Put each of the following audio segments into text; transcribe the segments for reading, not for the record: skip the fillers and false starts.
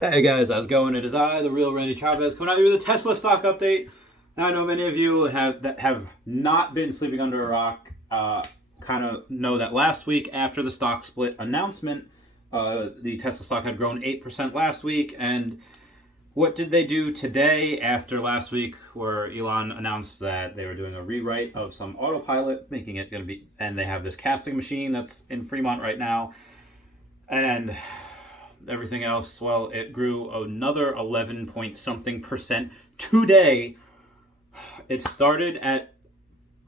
Hey guys, how's it going? It is I, the real Randy Chavez, coming at you with a Tesla stock update. Now, I know many of you have not been sleeping under a rock. Kind of know that last week after the stock split announcement, the Tesla stock had grown 8% last week. And what did they do today after last week, where Elon announced that they were doing a rewrite of some autopilot, making it going to be, and they have this casting machine that's in Fremont right now, and everything else, well, it grew another 11 point something percent today. It started at,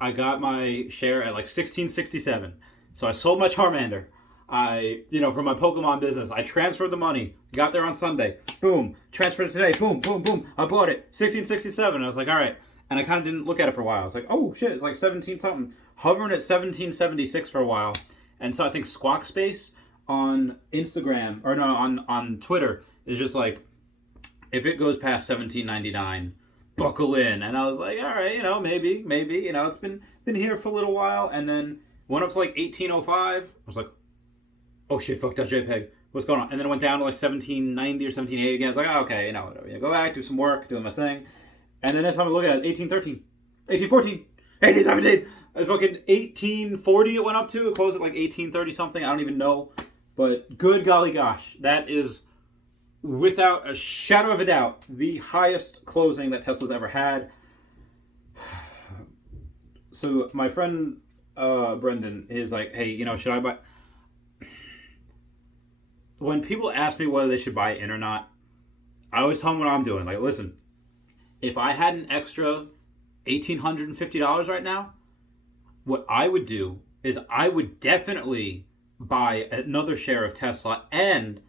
I got my share at like 1667. So I sold my Charmander. From my Pokemon business, I transferred the money. Got there on Sunday. Boom. Transferred it today. Boom, boom, boom. I bought it. 1667. I was like, all right. And I kind of didn't look at it for a while. I was like, oh shit, it's like 17 something. Hovering at 1776 for a while. And so I think Squawk Space on Instagram, or no, on Twitter, is just like, if it goes past 1799, buckle in. And I was like, all right, maybe, it's been here for a little while, and then went up to like 1805. I was like, oh shit, fuck that JPEG. What's going on? And then it went down to like 1790 or 1780 again. I was like, oh, okay, whatever. Go back, do some work, doing my thing. And then next time I look at it, 1813, 1814, 1817. Fucking 1840 it went up to. It closed at like 1830 something. I don't even know. But good golly gosh, that is without a shadow of a doubt the highest closing that Tesla's ever had. So my friend Brendan is like, hey, should I buy? When people ask me whether they should buy in or not, I always tell them what I'm doing. Like, listen, if I had an extra $1,850 right now, what I would do is I would definitely buy another share of Tesla, and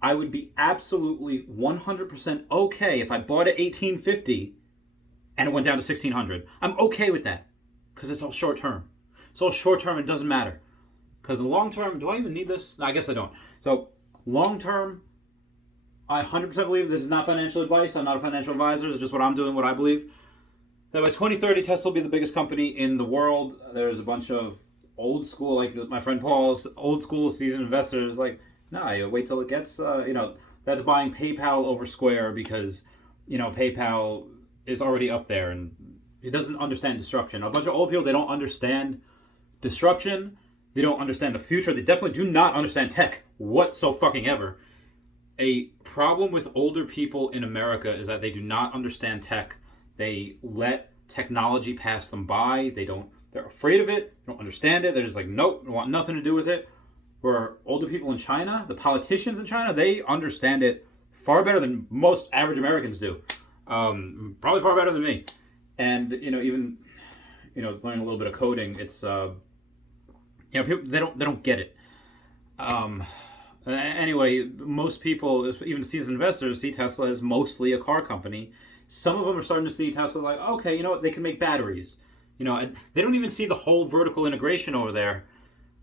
I would be absolutely 100% okay if I bought at 1850 and it went down to 1600. I'm okay with that because it's all short term. It's all short term. It doesn't matter because the long term. Do I even need this? No, I guess I don't. So long term, I 100% believe this is not financial advice. I'm not a financial advisor. It's just what I'm doing, what I believe. That by 2030, Tesla will be the biggest company in the world. There's a bunch of old school, like my friend Paul's old school seasoned investors, like, no, you wait till it gets, that's buying PayPal over Square because, PayPal is already up there and it doesn't understand disruption. A bunch of old people, they don't understand disruption. They don't understand the future. They definitely do not understand tech whatsoever. A problem with older people in America is that they do not understand tech. They let technology pass them by. They're afraid of it. They don't understand it. They're just like, nope, I want nothing to do with it. Where older people in China, the politicians in China, they understand it far better than most average Americans do. Probably far better than me. And, even, learning a little bit of coding, it's, people, they don't get it. Anyway, most people, even seasoned investors, see Tesla as mostly a car company. Some of them are starting to see Tesla like, okay, they can make batteries. And they don't even see the whole vertical integration over there.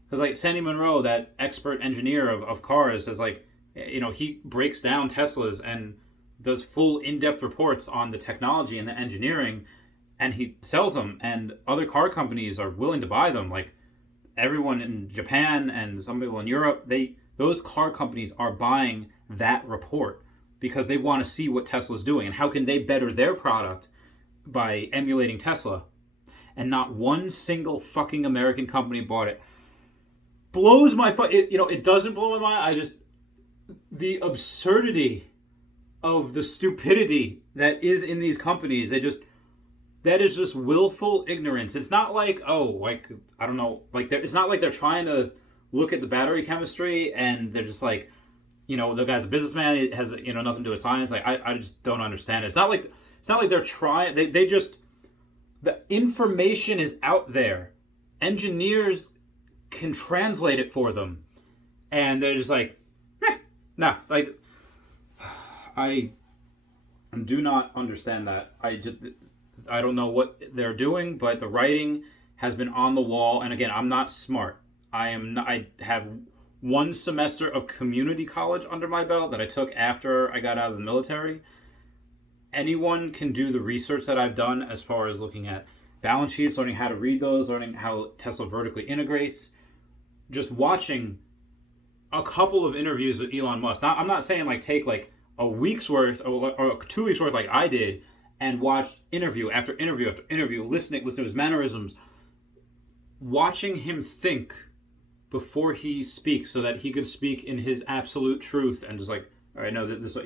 Because like Sandy Munro, that expert engineer of cars, is like, he breaks down Teslas and does full in-depth reports on the technology and the engineering, and he sells them. And other car companies are willing to buy them. Like everyone in Japan and some people in Europe, those car companies are buying that report because they want to see what Tesla's doing and how can they better their product by emulating Tesla. And not one single fucking American company bought it. Blows my it doesn't blow my mind. The absurdity of the stupidity that is in these companies. That is just willful ignorance. It's not like, I don't know, like it's not like they're trying to look at the battery chemistry and they're just like, the guy's a businessman. It has nothing to do with science. Like I just don't understand it. It's not like they're trying. They just, the information is out there. Engineers can translate it for them, and they're just like, nah. Like I do not understand that. I don't know what they're doing, but the writing has been on the wall. And again, I'm not smart. I have one semester of community college under my belt that I took after I got out of the military. Anyone can do the research that I've done as far as looking at balance sheets, learning how to read those, learning how Tesla vertically integrates, just watching a couple of interviews with Elon Musk. I'm not saying like take like a week's worth or 2 weeks worth like I did, and watched interview after interview after interview, listening to his mannerisms, watching him think before he speaks, so that he could speak in his absolute truth, and just like, all right, no, this,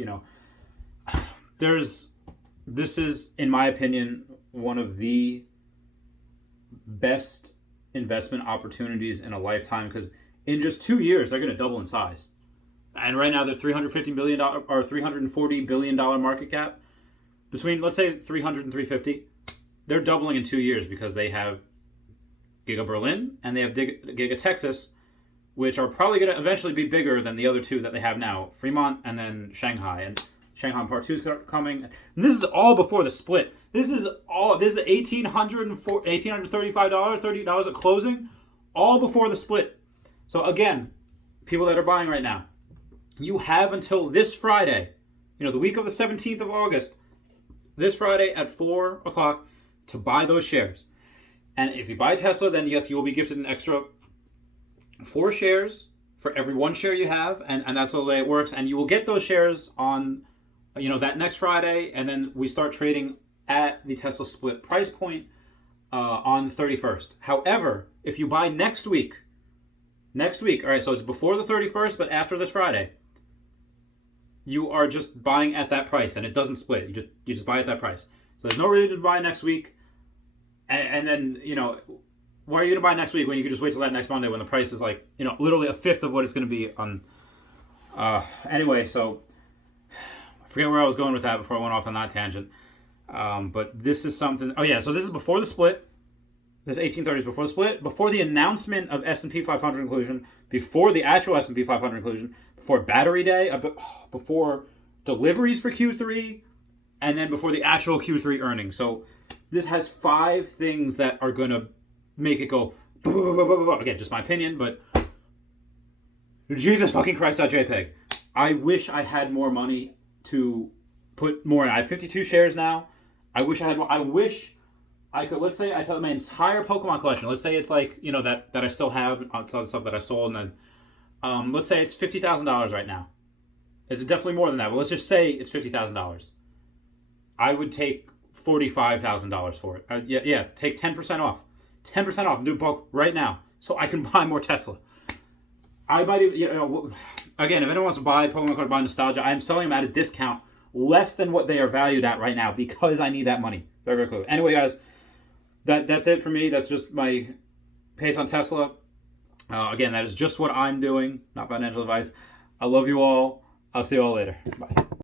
there's, this is, in my opinion, one of the best investment opportunities in a lifetime, because in just 2 years they're going to double in size. And right now they're $350 billion or $340 billion market cap. Between, let's say, 300 and 350, they're doubling in 2 years, because they have Giga Berlin and they have Giga Texas, which are probably going to eventually be bigger than the other two that they have now, Fremont and then Shanghai. And Shanghai Part 2 is coming. And this is all before the split. This is the $1,835, $30 at closing, all before the split. So again, people that are buying right now, you have until this Friday, the week of the 17th of August, this Friday at 4 o'clock, to buy those shares. And if you buy Tesla, then yes, you will be gifted an extra 4 shares for every 1 share you have, and that's the way it works. And you will get those shares on, that next Friday, and then we start trading at the Tesla split price point on the 31st. However, if you buy next week, all right, so it's before the 31st, but after this Friday, you are just buying at that price, and it doesn't split. You just buy at that price. So there's no reason to buy next week, and then why are you going to buy next week when you can just wait till that next Monday when the price is like, literally a fifth of what it's going to be on. Anyway, so I forget where I was going with that before I went off on that tangent. But this is something. Oh yeah, so this is before the split. This 1830 is before the split, before the announcement of S&P 500 inclusion, before the actual S&P 500 inclusion, before Battery Day, before deliveries for Q3, and then before the actual Q3 earnings. So this has 5 things that are going to make it go, again, just my opinion, but Jesus fucking Christ.jpg. I wish I had more money to put more in. I have 52 shares now. I wish I had more. I wish I could, let's say I sell my entire Pokemon collection. Let's say it's like, that I still have outside the stuff that I sold, and then let's say it's $50,000 right now. It's definitely more than that, but let's just say it's $50,000. I would take $45,000 for it. Yeah, take 10% off. 10% off and do bulk right now, so I can buy more Tesla. I might even, again, if anyone wants to buy Pokemon card by nostalgia, I am selling them at a discount less than what they are valued at right now, because I need that money. Very, very cool. Anyway, guys, that's it for me. That's just my pace on Tesla. Again, that is just what I'm doing, not financial advice. I love you all. I'll see you all later. Bye.